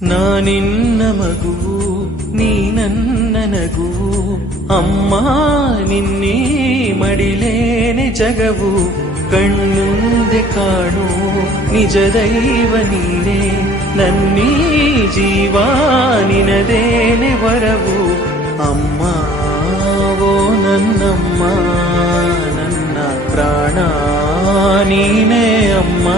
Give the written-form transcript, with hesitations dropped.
ನಾನಿನ್ನ ಮಗುವು ನೀ ನನ್ನ ನಗುವು ಅಮ್ಮ ನಿನ್ನೀ ಮಡಿಲೇನೆ ಜಗವು ಕಣ್ಣುಂದೆ ಕಾಣು ನಿಜ ದೈವ ನೀನೇ ನನ್ನೀ ಜೀವ ನಿನದೇನೆ ವರವು ಅಮ್ಮ ಓ ನನ್ನಮ್ಮ ನನ್ನ ಪ್ರಾಣ ನೀನೇ ಅಮ್ಮ.